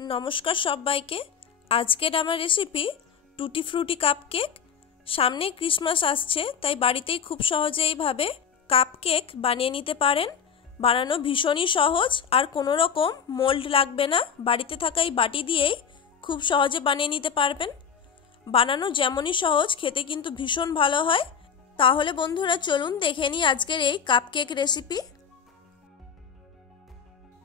नमस्कार सबाइके आजकेर आमार रेसिपि टुटी फ्रुटी कापकेक। सामने क्रिसमास आसछे ताई बाड़ीतेई खूब सहजे एइभावे कापकेक बानिये निते पारेन। बानानो भीषण सहज और कोनो रकम मोल्ड लागबे ना। बाड़ीते थाका एइ बाटी दिएई खूब सहजे बानिये निते पारबेन। बानानो जेमनई सहज खेते किन्तु भीषण भालो हय। ताहले बंधुरा चलुन देखे निई आजकेर एइ कापकेक रेसिपि।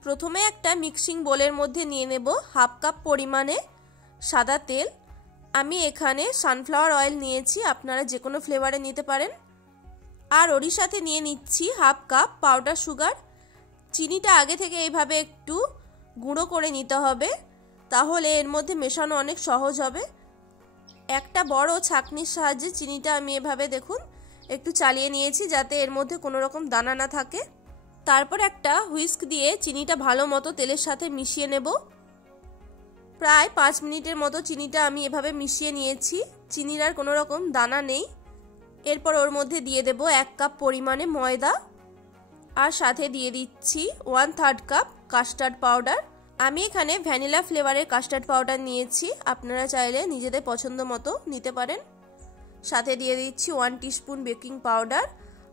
प्रथमे एक मिक्सिंग बोलेर मध्य निये नेब हाफ कप परिमाणे सादा तेल। आमी एखाने सानफ्लावर अয়েল नियेछि, आपनारा जे कोनो फ्लेवारे निते पारेन। और ओर साथे निये निচ্ছি हाफ कप पाउडार सुगार। चिनिटा आगे थेके एइभावे एकटू गुঁড়ো करे निते हबे, ताहले एर मध्य मेशानो अनेक सहज हबे। एकटा बड़ो छाकनिर साहाज्ये चिनिटा आमी एइभावे देखुन एकटू चालिये नियेछि जाते एर मध्य कोनो रकम दाना ना थाके। तारपर एक हुइस्क दिए चिनिटा भालो मतो तेलेर साथे मिशिए नेब। प्राय 5 मिनिटेर मतो चिनिटा आमी एभावे मिशिए निएछि। चिनिर आर कोनो रकम दाना नेই। एरपर ओर मध्य दिए देब 1 कप परिमाणे मयदा और साथे दिए दिচ্ছি 1/3 कप कास्टार्ड पाउडार। आमी एखाने भ্যানিলা फ्लेवारेर कास्टार्ड पाउडार निয়েছি, आपनारा चाइले निजेदेर पछंद मतो निते पारेन। साथे दिए दिচ্ছি 1 टीस्पुन बेकिंग पाउडार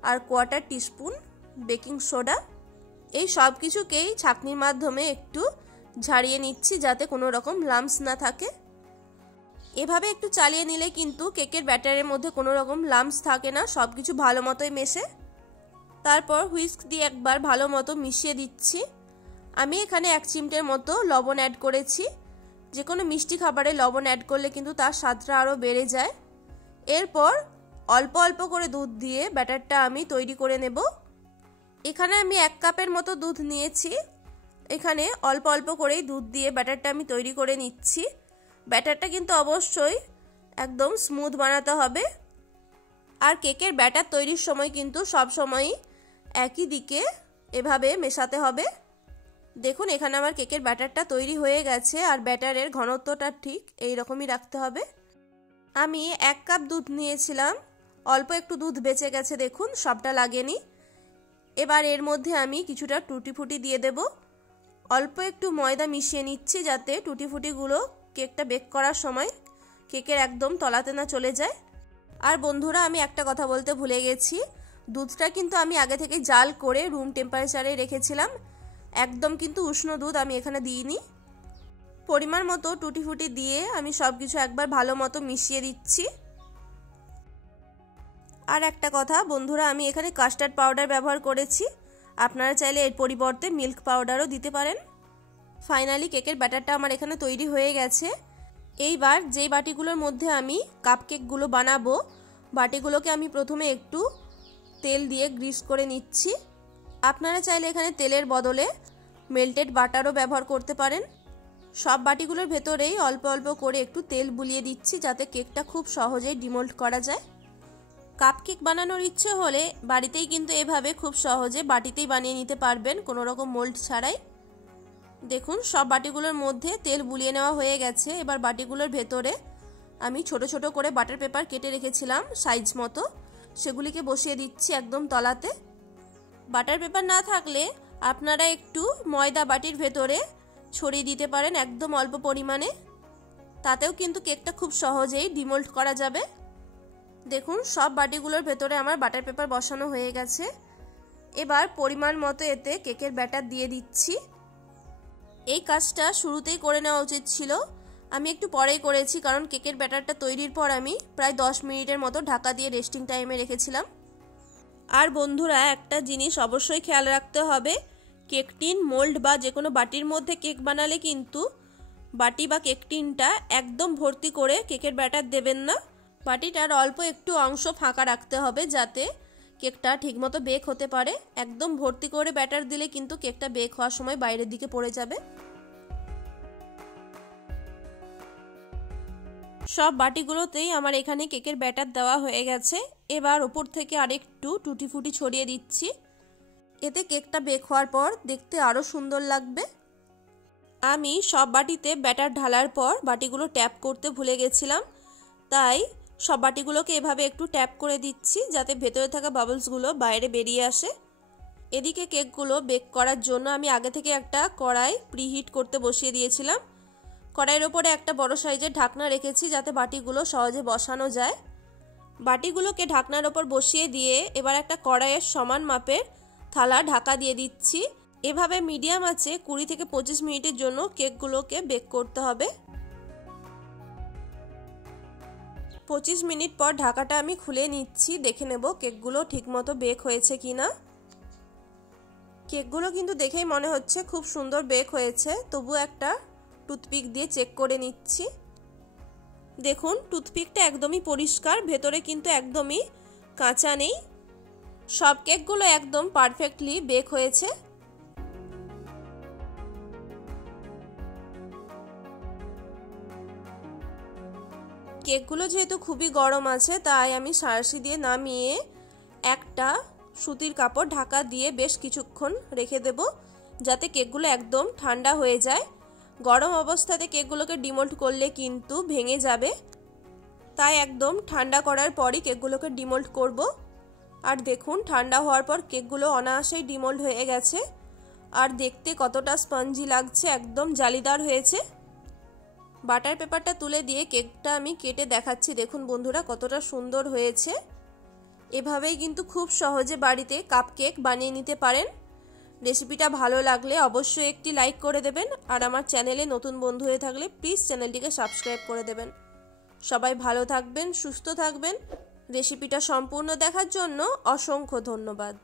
और 1/4 टीस्पुन बेकिंग सोडा। এই সব কিছুকেই ছাঁকনির মাধ্যমে একটু ঝাড়িয়ে নিচ্ছি যাতে কোনো রকম লাম্পস না থাকে। এভাবে একটু চালিয়ে নিলে কিন্তু কেকের ব্যাটারের মধ্যে কোনো রকম লাম্পস থাকে না, সবকিছু ভালো মতোই মেশে। তারপর হুইস্ক দিয়ে একবার ভালো মতো মিশিয়ে দিচ্ছি। আমি এখানে 1 চিমটের মতো লবণ অ্যাড করেছি। যে কোনো মিষ্টি খাবারে লবণ অ্যাড করলে কিন্তু তার স্বাদটা আরো বেড়ে যায়। এরপর অল্প অল্প করে দুধ দিয়ে ব্যাটারটা আমি তৈরি করে নেব। এখানে আমি 1 কাপের মতো দুধ নিয়েছি। এখানে অল্প অল্প করে দুধ দিয়ে ব্যাটারটা আমি তৈরি করে নিচ্ছি। ব্যাটারটা কিন্তু অবশ্যই একদম স্মুথ বানাতে হবে। আর কেকের ব্যাটার তৈরির সময় কিন্তু সব সময়ই একই দিকে এভাবে মেশাতে হবে। দেখুন এখানে আমার কেকের ব্যাটারটা তৈরি হয়ে গেছে আর ব্যাটারের ঘনত্বটা ঠিক এই রকমই রাখতে হবে। আমি 1 কাপ দুধ নিয়েছিলাম, অল্প একটু দুধ বেঁচে গেছে, দেখুন সবটা লাগেনি। এবার এর মধ্যে আমি কিছুটা টুটি ফুটি দিয়ে দেব। অল্প একটু ময়দা মিশিয়ে নিচ্ছি যাতে টুটি ফুটিগুলো কেকটা বেক করার সময় কেকের একদম তলাতে না চলে যায়। আর বন্ধুরা আমি একটা কথা বলতে ভুলে গেছি, দুধটা কিন্তু আমি আগে থেকে জাল করে রুম টেম্পারেচারে রেখেছিলাম। একদম কিন্তু উষ্ণ দুধ আমি এখানে দিইনি। পরিমাণ মতো টুটি ফুটি দিয়ে আমি সব কিছু একবার ভালো মতো মিশিয়ে দিচ্ছি। আর একটা কথা বন্ধুরা, আমি এখানে কাস্টার্ড পাউডার ব্যবহার করেছি, আপনারা চাইলে এর পরিবর্তে মিল্ক পাউডারও দিতে পারেন। ফাইনালি কেকের ব্যাটারটা আমার এখানে তৈরি হয়ে গেছে। এইবার যেই বাটিগুলোর মধ্যে আমি কাপকেকগুলো বানাবো, বাটিগুলোকে আমি প্রথমে একটু তেল দিয়ে গ্রিস করে নিচ্ছি। আপনারা চাইলে এখানে তেলের বদলে মেল্টেড বাটারও ব্যবহার করতে পারেন। সব বাটিগুলোর ভেতরেই অল্প অল্প করে একটু তেল বুলিয়ে দিচ্ছি যাতে কেকটা খুব সহজেই ডিমোল্ড করা যায়। কাপকেক বানানোর ইচ্ছে হলে বাড়িতেই কিন্তু এভাবে খুব সহজে বাটিতেই বানিয়ে নিতে পারবেন কোনো রকম মোল্ড ছাড়াই। দেখুন সব বাটিগুলোর মধ্যে তেল বুলিয়ে নেওয়া হয়ে গেছে। এবার বাটিগুলোর ভেতরে আমি ছোট ছোট করে বাটার পেপার কেটে রেখেছিলাম সাইজ মতো, সেগুলিকে বসিয়ে দিচ্ছি একদম তলাতে। বাটার পেপার না থাকলে আপনারা একটু ময়দা বাটির ভেতরে ছড়িয়ে দিতে পারেন একদম অল্প পরিমাণে, তাতেও কিন্তু কেকটা খুব সহজেই ডিমোল্ড করা যাবে। দেখুন সব বাটিগুলোর ভেতরে আমার বাটার পেপার বসানো হয়ে গেছে। এবার পরিমাণ মতো এতে কেকের ব্যাটার দিয়ে দিচ্ছি। এই কাজটা শুরুতেই করে নেওয়া উচিত ছিল, আমি একটু পরেই করেছি কারণ কেকের ব্যাটারটা তৈরির পর আমি প্রায় 10 মিনিটের মতো ঢাকা দিয়ে রেস্টিং টাইমে রেখেছিলাম। আর বন্ধুরা একটা জিনিস অবশ্যই খেয়াল রাখতে হবে, কেক টিন, মোল্ড বা যে কোনো বাটির মধ্যে কেক বানালে কিন্তু বাটি বা কেক টিনটা একদম ভর্তি করে কেকের ব্যাটার দেবেন না। বাটিটার অল্প একটু অংশ ফাঁকা রাখতে হবে যাতে কেকটা ঠিকমতো বেক হতে পারে। একদম ভর্তি করে ব্যাটার দিলে কিন্তু কেকটা বেক হওয়ার সময় বাইরের দিকে পড়ে যাবে। সব বাটিগুলোতেই আমার এখানে কেকের ব্যাটার দেওয়া হয়ে গেছে। এবার উপর থেকে আরেকটু টুটি ফুটি ছড়িয়ে দিচ্ছি, এতে কেকটা বেক হওয়ার পর দেখতে আরো সুন্দর লাগবে। আমি সব বাটিতে ব্যাটার ঢালার পর বাটিগুলো ট্যাপ করতে ভুলে গেছিলাম, তাই সব বাটিগুলোকে এভাবে একটু ট্যাপ করে দিচ্ছি যাতে ভেতরে থাকা বাবলসগুলো বাইরে বেরিয়ে আসে। এদিকে কেকগুলো বেক করার জন্য আমি আগে থেকে একটা কড়াই প্রিহিট করতে বসিয়ে দিয়েছিলাম। কড়াইয়ের ওপরে একটা বড় সাইজের ঢাকনা রেখেছি যাতে বাটিগুলো সহজে বসানো যায়। বাটিগুলোকে ঢাকনার ওপর বসিয়ে দিয়ে এবার একটা কড়াইয়ের সমান মাপের থালা ঢাকা দিয়ে দিচ্ছি। এভাবে মিডিয়াম আঁচে 20 থেকে 25 মিনিটের জন্য কেকগুলোকে বেক করতে হবে। 25 মিনিট পর ঢাকাটা আমি খুলে নিচ্ছি, দেখে নেব কেকগুলো ঠিকমতো বেক হয়েছে কিনা। কেকগুলো কিন্তু দেখেই মনে হচ্ছে খুব সুন্দর বেক হয়েছে, তবু একটা টুথপিক দিয়ে চেক করে নিচ্ছি। দেখুন টুথপিকটা একদমই পরিষ্কার, ভেতরে কিন্তু একদমই কাঁচা নেই। সব কেকগুলো একদম পারফেক্টলি বেক হয়েছে। কেকগুলো যেহেতু খুবই গরম আছে তাই আমি সাঁড়াশি দিয়ে নামিয়ে একটা সুতির কাপড় ঢাকা দিয়ে বেশ কিছুক্ষণ রেখে দেব, যাতে কেকগুলো একদম ঠান্ডা হয়ে যায়। গরম অবস্থাতে কেকগুলোকে ডিমোল্ড করলে কিন্তু ভেঙে যাবে, তাই একদম ঠান্ডা করার পরই কেকগুলোকে ডিমোল্ড করব। আর দেখুন ঠান্ডা হওয়ার পর কেকগুলো অনায়াসেই ডিমোল্ড হয়ে গেছে। আর দেখতে কতটা স্পঞ্জি লাগছে, একদম জালিদার হয়েছে। বাটার পেপারটা তুলে দিয়ে কেকটা আমি কেটে দেখাচ্ছি, দেখুন বন্ধুরা কতটা সুন্দর হয়েছে। এভাবেই কিন্তু খুব সহজে বাড়িতে কাপকেক বানিয়ে নিতে পারেন। রেসিপিটা ভালো লাগলে অবশ্যই একটি লাইক করে দেবেন, আর আমার চ্যানেলে নতুন বন্ধু হয়ে থাকলে প্লিজ চ্যানেলটিকে সাবস্ক্রাইব করে দেবেন। সবাই ভালো থাকবেন, সুস্থ থাকবেন। রেসিপিটা সম্পূর্ণ দেখার জন্য অসংখ্য ধন্যবাদ।